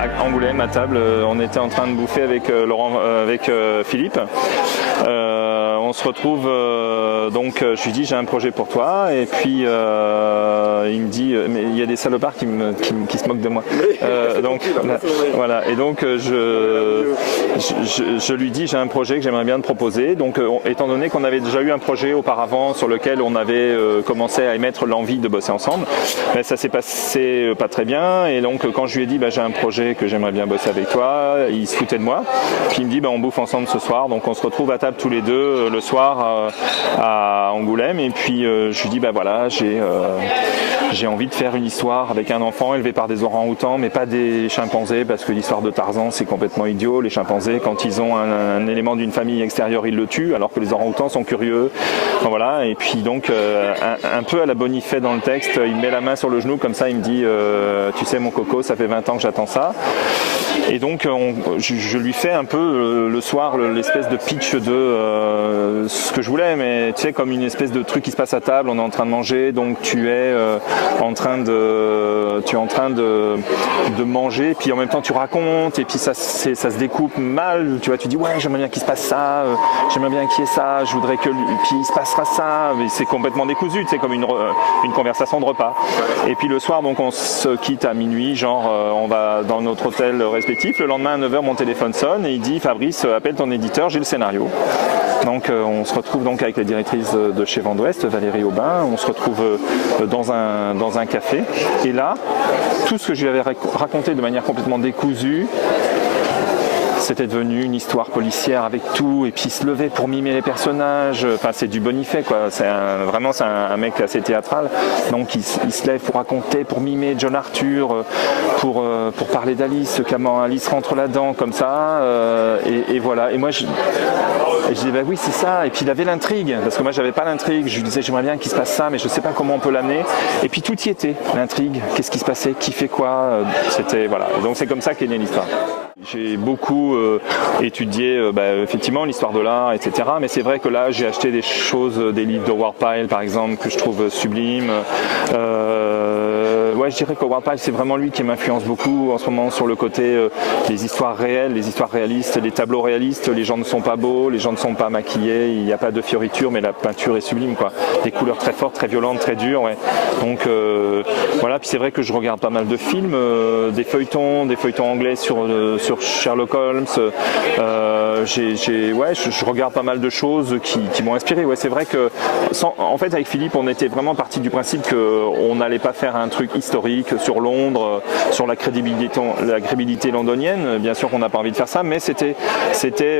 à Angoulême à table. On était en train de bouffer avec Philippe. On se retrouve donc je lui dis j'ai un projet pour toi et puis il me dit mais il y a des salopards qui se moquent de moi. Donc voilà et donc je lui dis j'ai un projet que j'aimerais bien te proposer. Donc étant donné qu'on avait déjà eu un projet auparavant sur lequel on avait commencé à émettre l'envie de bosser ensemble, mais ça s'est passé pas très bien et donc quand je lui ai dit j'ai un projet que j'aimerais bien bosser avec toi, il se foutait de moi. Puis il me dit on bouffe ensemble ce soir, donc on se retrouve à table tous les deux le soir à Angoulême et puis je lui dis voilà j'ai envie de faire une histoire avec un enfant élevé par des orang-outans mais pas des chimpanzés parce que l'histoire de Tarzan c'est complètement idiot. Les chimpanzés quand ils ont un élément d'une famille extérieure ils le tuent alors que les orang-outans sont curieux. Enfin, voilà et puis donc un peu à la Bonifay dans le texte, il me met la main sur le genou comme ça, il me dit tu sais mon coco ça fait 20 ans que j'attends ça. Et donc je lui fais un peu le soir l'espèce de pitch de ce que je voulais, mais tu sais comme une espèce de truc qui se passe à table, on est en train de manger, donc tu es en train de manger, puis en même temps tu racontes, et puis ça se découpe mal, tu vois, tu dis ouais j'aimerais bien qu'il se passe ça, j'aimerais bien qu'il y ait ça, je voudrais que puis il se passera ça, mais c'est complètement décousu, tu sais comme une conversation de repas. Et puis le soir donc on se quitte à minuit, genre on va dans notre hôtel respectif. Le lendemain à 9h mon téléphone sonne et il dit Fabrice appelle ton éditeur, j'ai le scénario. Donc on se retrouve donc avec la directrice de chez Vent d'Ouest, Valérie Aubin, on se retrouve dans un café et là tout ce que je lui avais raconté de manière complètement décousue, c'était devenu une histoire policière avec tout, et puis il se levait pour mimer les personnages, enfin c'est du Bonifay quoi, c'est un mec assez théâtral, donc il se lève pour raconter, pour mimer John Arthur, pour parler d'Alice, comment Alice rentre là-dedans comme ça, et voilà, et moi je disais oui c'est ça, et puis il avait l'intrigue, parce que moi j'avais pas l'intrigue, je lui disais j'aimerais bien qu'il se passe ça, mais je sais pas comment on peut l'amener, et puis tout y était, l'intrigue, qu'est-ce qui se passait, qui fait quoi, c'était voilà, donc c'est comme ça qu'est née l'histoire. J'ai beaucoup étudié effectivement l'histoire de l'art, etc. Mais c'est vrai que là, j'ai acheté des choses, des livres de Howard Pyle, par exemple, que je trouve sublimes. Je dirais que Howard Pyle, c'est vraiment lui qui m'influence beaucoup en ce moment sur le côté des histoires réelles, les histoires réalistes, les tableaux réalistes. Les gens ne sont pas beaux, les gens ne sont pas maquillés, il n'y a pas de fioriture, mais la peinture est sublime, quoi. Des couleurs très fortes, très violentes, très dures. Ouais. Donc voilà. Puis c'est vrai que je regarde pas mal de films, des feuilletons anglais sur Sherlock Holmes. Je regarde pas mal de choses qui m'ont inspiré. Ouais, c'est vrai que en fait avec Philippe, on était vraiment parti du principe qu'on n'allait pas faire un truc historique sur Londres, sur la crédibilité londonienne. Bien sûr qu'on n'a pas envie de faire ça, mais c'était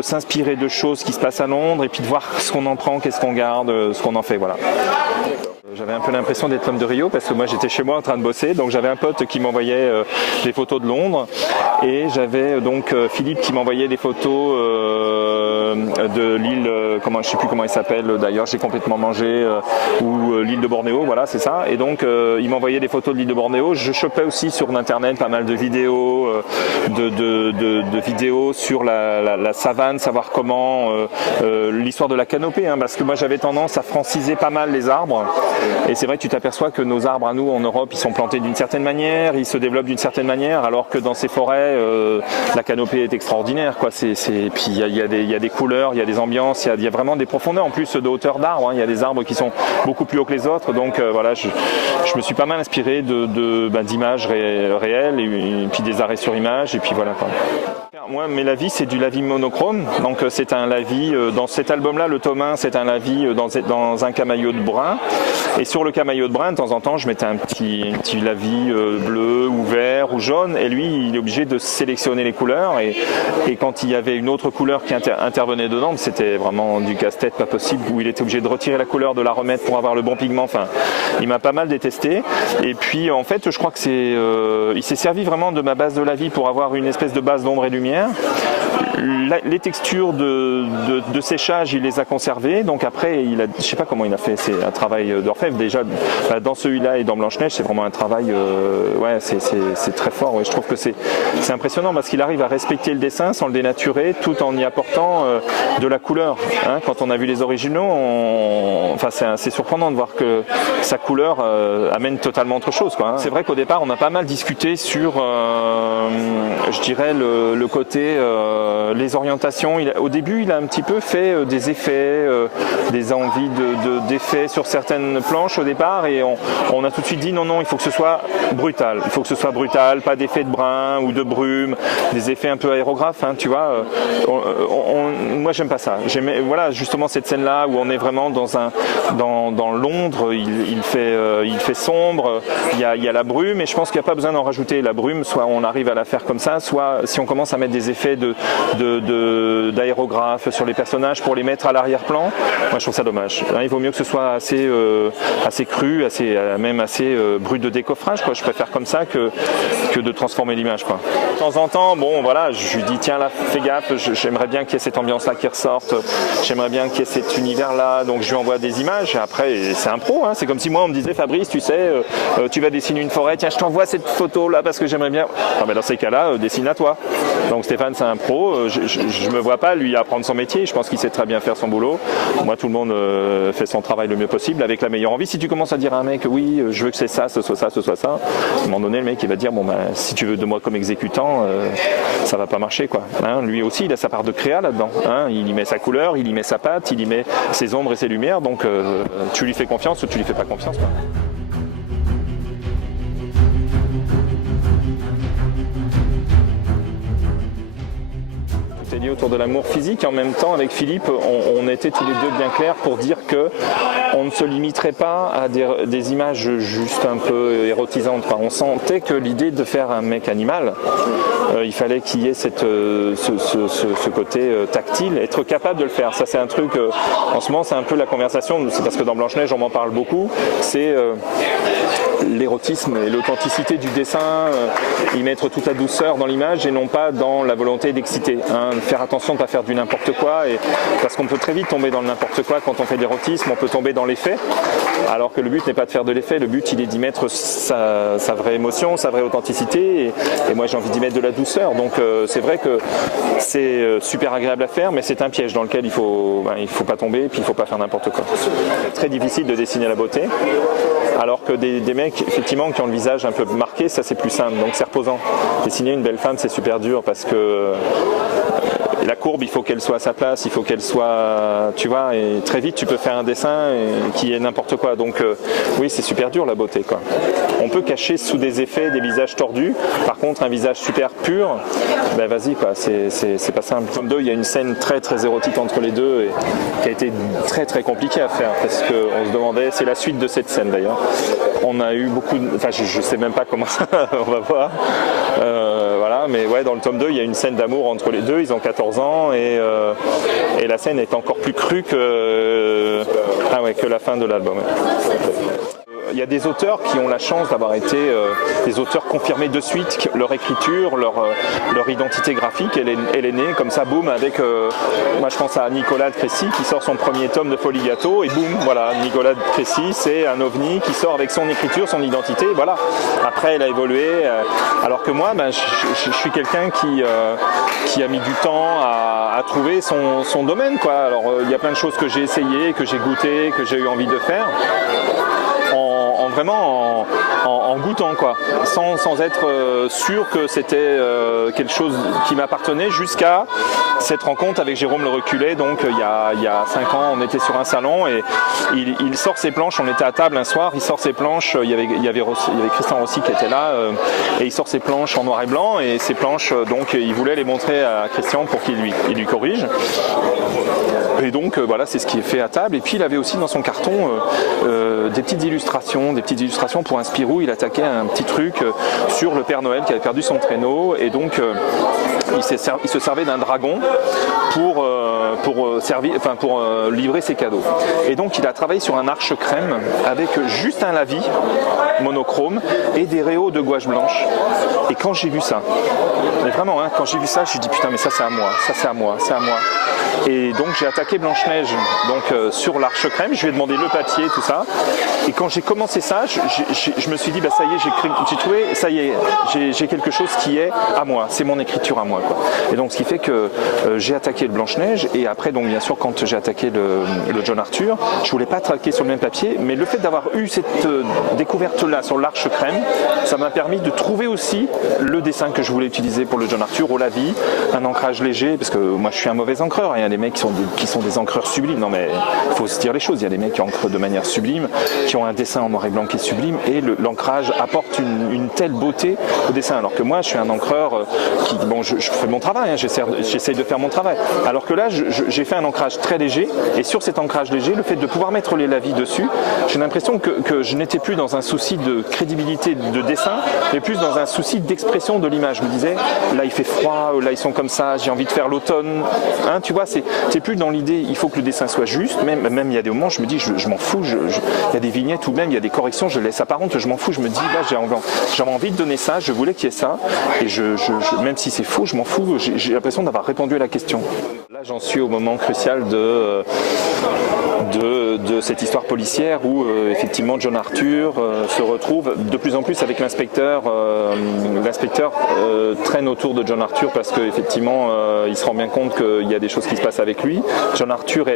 s'inspirer de choses qui se passent à Londres et puis de voir ce qu'on en prend, qu'est-ce qu'on garde, ce qu'on en fait. Voilà. J'avais un peu l'impression d'être l'homme de Rio parce que moi j'étais chez moi en train de bosser, donc j'avais un pote qui m'envoyait des photos de Londres et j'avais donc Philippe qui m'envoyait des photos de l'île, je sais plus comment il s'appelle d'ailleurs, j'ai complètement mangé, ou l'île de Bornéo, voilà c'est ça, et donc il m'envoyait des photos de l'île de Bornéo. Je chopais aussi sur internet pas mal de vidéos, de vidéos sur la savane, savoir comment l'histoire de la canopée, parce que moi j'avais tendance à franciser pas mal les arbres. Et c'est vrai que tu t'aperçois que nos arbres à nous en Europe ils sont plantés d'une certaine manière, ils se développent d'une certaine manière, alors que dans ces forêts la canopée est extraordinaire quoi. Puis il y a des couleurs, il y a des ambiances, il y a vraiment des profondeurs en plus de hauteur d'arbres. Il y a des arbres qui sont beaucoup plus hauts que les autres, donc voilà, je me suis pas mal inspiré d'images réelles et puis des arrêts sur image et puis voilà quoi. Moi, mais la vie, c'est du lavis monochrome. Donc, c'est un lavis. Dans cet album-là, le tome 1, c'est un lavis dans un camaillot de brun. Et sur le camaillot de brun, de temps en temps, je mettais un petit lavis bleu ou vert ou jaune. Et lui, il est obligé de sélectionner les couleurs. Et quand il y avait une autre couleur qui intervenait dedans, c'était vraiment du casse-tête, pas possible, où il était obligé de retirer la couleur, de la remettre pour avoir le bon pigment. Enfin, il m'a pas mal détesté. Et puis, en fait, je crois que il s'est servi vraiment de ma base de lavis pour avoir une espèce de base d'ombre et lumière. les textures de séchage, il les a conservées. Donc après, je ne sais pas comment il a fait. C'est un travail d'orfèvre. Déjà, dans celui-là et dans Blanche-Neige, c'est vraiment un travail. Ouais, c'est très fort. Ouais. Je trouve que c'est impressionnant parce qu'il arrive à respecter le dessin sans le dénaturer, tout en y apportant de la couleur. Hein. Quand on a vu les originaux, enfin, c'est assez surprenant de voir que sa couleur amène totalement autre chose. Quoi, hein. C'est vrai qu'au départ, on a pas mal discuté sur, je dirais, le côté, les orientations. Au début, il a un petit peu fait des effets, des envies d'effets sur certaines planches au départ, et on a tout de suite dit non, il faut que ce soit brutal. Il faut que ce soit brutal, pas d'effets de brin ou de brume, des effets un peu aérographes, hein, tu vois. Moi, j'aime pas ça. Voilà, justement cette scène-là où on est vraiment dans Londres, il fait sombre, il y a la brume, et je pense qu'il n'y a pas besoin d'en rajouter. La brume, soit on arrive à la faire comme ça, soit si on commence à mettre des effets d'aérographe sur les personnages pour les mettre à l'arrière-plan, moi je trouve ça dommage. Il vaut mieux que ce soit assez cru, même assez brut de décoffrage, quoi. Je préfère comme ça que de transformer l'image, quoi. De temps en temps, bon voilà, je lui dis tiens là, fais gaffe, j'aimerais bien qu'il y ait cette ambiance-là qui ressorte, j'aimerais bien qu'il y ait cet univers-là, donc je lui envoie des images, et après c'est un pro, hein. C'est comme si moi on me disait Fabrice, tu sais, tu vas dessiner une forêt, tiens je t'envoie cette photo-là parce que j'aimerais bien. Ah, ben dans ces cas-là, dessine à toi. Donc Stéphane c'est un pro, je me vois pas lui apprendre son métier, je pense qu'il sait très bien faire son boulot. Moi tout le monde fait son travail le mieux possible avec la meilleure envie. Si tu commences à dire à un mec oui je veux que c'est ça, ce soit ça, ce soit ça, à un moment donné le mec il va dire bon ben si tu veux de moi comme exécutant ça va pas marcher, quoi. Hein, lui aussi il a sa part de créa là-dedans, hein, il y met sa couleur, il y met sa patte, il y met ses ombres et ses lumières, donc tu lui fais confiance ou tu lui fais pas confiance, quoi. Lié autour de l'amour physique, et en même temps avec Philippe on était tous les deux bien clairs pour dire que on ne se limiterait pas à des images juste un peu érotisantes. Enfin, on sentait que l'idée de faire un mec animal, il fallait qu'il y ait ce côté tactile, être capable de le faire. Ça c'est un truc, en ce moment c'est un peu la conversation, c'est parce que dans Blanche-Neige on m'en parle beaucoup, c'est l'érotisme et l'authenticité du dessin, y mettre toute la douceur dans l'image et non pas dans la volonté d'exciter, hein. Faire attention de ne pas faire du n'importe quoi, parce qu'on peut très vite tomber dans le n'importe quoi quand on fait de l'érotisme, on peut tomber dans l'effet, alors que le but n'est pas de faire de l'effet, le but il est d'y mettre sa vraie émotion, sa vraie authenticité, et moi j'ai envie d'y mettre de la douceur, donc c'est vrai que c'est super agréable à faire, mais c'est un piège dans lequel il faut pas tomber, et puis il ne faut pas faire n'importe quoi. C'est très difficile de dessiner la beauté, alors que des mecs effectivement qui ont le visage un peu marqué, ça c'est plus simple, donc c'est reposant. Dessiner une belle femme c'est super dur parce que la courbe, il faut qu'elle soit à sa place, il faut qu'elle soit, tu vois, et très vite tu peux faire un dessin qui est n'importe quoi. Donc oui, c'est super dur la beauté, quoi. On peut cacher sous des effets des visages tordus. Par contre, un visage super pur, ben vas-y, quoi. C'est pas simple. Comme deux, il y a une scène très très érotique entre les deux et qui a été très très compliquée à faire parce qu'on se demandait, c'est la suite de cette scène d'ailleurs. On a eu beaucoup, enfin je sais même pas comment ça, on va voir. Voilà, mais ouais, dans le tome 2, il y a une scène d'amour entre les deux, ils ont 14 ans et la scène est encore plus crue que la fin de l'album. Il y a des auteurs qui ont la chance d'avoir été des auteurs confirmés de suite, leur écriture, leur identité graphique, elle est née comme ça, boum, avec, moi je pense à Nicolas de Crécy qui sort son premier tome de Folie Gâteau, et boum, voilà, Nicolas de Crécy, c'est un ovni qui sort avec son écriture, son identité, et voilà. Après, elle a évolué, alors que moi, je suis quelqu'un qui a mis du temps à trouver son domaine, quoi. Alors, il y a plein de choses que j'ai essayé, que j'ai goûté, que j'ai eu envie de faire. Vraiment en goûtant, quoi, sans être sûr que c'était quelque chose qui m'appartenait, jusqu'à cette rencontre avec Jérôme Le Reculé. Donc il y a 5 ans, on était sur un salon et il sort ses planches, on était à table un soir, il sort ses planches, il y avait Christian Rossi qui était là, et il sort ses planches en noir et blanc, et ces planches, donc il voulait les montrer à Christian pour qu'il lui corrige. Et donc voilà, c'est ce qui est fait à table. Et puis il avait aussi dans son carton des petites illustrations pour un Spirou. Il attaquait un petit truc sur le Père Noël qui avait perdu son traîneau, et donc il se servait d'un dragon pour livrer ses cadeaux. Et donc il a travaillé sur un arche crème avec juste un lavis monochrome et des réaux de gouache blanche. Et quand j'ai vu ça, Mais vraiment, hein, quand j'ai vu ça, je me suis dit putain mais ça c'est à moi, ça c'est à moi, c'est à moi. Et donc j'ai attaqué Blanche-Neige sur l'Arche Crème, je lui ai demandé le papier, tout ça. Et quand j'ai commencé ça, je me suis dit bah ça y est, j'ai trouvé, ça y est, j'ai quelque chose qui est à moi, c'est mon écriture à moi, quoi. Et donc ce qui fait que j'ai attaqué le Blanche-Neige et après donc bien sûr quand j'ai attaqué le John Arthur, je voulais pas attaquer sur le même papier, mais le fait d'avoir eu cette découverte là sur l'Arche Crème, ça m'a permis de trouver aussi le dessin que je voulais utiliser pour le John Arthur au lavis, un ancrage léger, parce que moi je suis un mauvais encreur, il y a des mecs qui sont des encreurs sublimes, non mais il faut se dire les choses, il y a des mecs qui encrent de manière sublime, qui ont un dessin en noir et blanc qui est sublime, et l'ancrage apporte une telle beauté au dessin, alors que moi je suis un encreur qui, bon je fais mon travail, hein, j'essaye de faire mon travail, alors que là j'ai fait un ancrage très léger, et sur cet ancrage léger, le fait de pouvoir mettre les lavis dessus, j'ai l'impression que je n'étais plus dans un souci de crédibilité de dessin, mais plus dans un souci d'expression de l'image. Je me disais, là il fait froid, là ils sont comme ça, j'ai envie de faire l'automne, hein, tu vois, c'est plus dans l'idée, il faut que le dessin soit juste, même il y a des moments, je me dis, je m'en fous, il y a des vignettes ou même il y a des corrections, je laisse apparentes, je m'en fous, je me dis, là j'ai envie de donner ça, je voulais qu'il y ait ça, et même si c'est faux, je m'en fous, j'ai l'impression d'avoir répondu à la question. Là j'en suis au moment crucial de cette histoire policière où effectivement John Arthur se retrouve de plus en plus avec l'inspecteur. L'inspecteur traîne autour de John Arthur parce qu'effectivement il se rend bien compte qu'il y a des choses qui se passent avec lui. John Arthur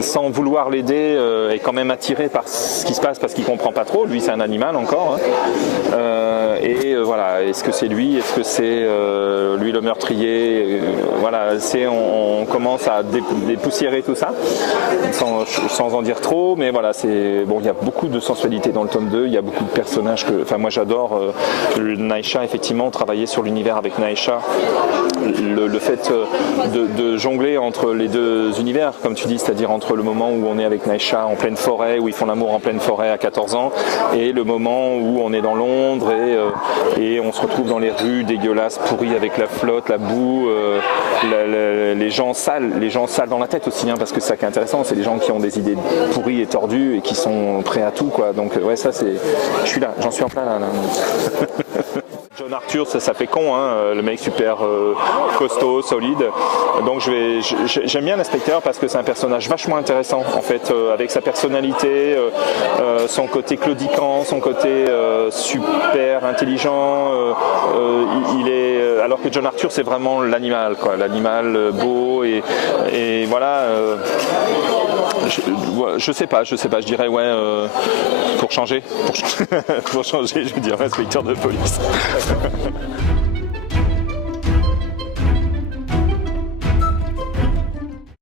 sans vouloir l'aider est quand même attiré par ce qui se passe parce qu'il comprend pas trop. Lui c'est un animal encore. Hein. Voilà, est-ce que c'est lui? Est-ce que c'est lui le meurtrier? Voilà, on commence à dépoussiérer tout ça. Sans en dire trop, mais voilà, bon, il y a beaucoup de sensualité dans le tome 2, il y a beaucoup de personnages enfin moi j'adore Naïcha, effectivement, travailler sur l'univers avec Naïcha, le fait de jongler entre les deux univers, comme tu dis, c'est-à-dire entre le moment où on est avec Naïcha en pleine forêt, où ils font l'amour en pleine forêt à 14 ans, et le moment où on est dans Londres et on se retrouve dans les rues dégueulasses, pourries avec la flotte, la boue, les gens sales dans la tête aussi, hein, parce que c'est ça qui est intéressant, c'est les gens qui ont des idées pourries et tordues et qui sont prêts à tout, quoi. Donc ouais, ça c'est, je suis là, j'en suis en plein là. John Arthur, ça fait con, hein, le mec super costaud, solide. Donc j'aime bien l'inspecteur parce que c'est un personnage vachement intéressant en fait, avec sa personnalité, son côté claudiquant, son côté super intelligent. Il est, alors que John Arthur c'est vraiment l'animal, quoi, l'animal beau et voilà. Je sais pas, je dirais ouais, pour changer, je veux dire inspecteur de police.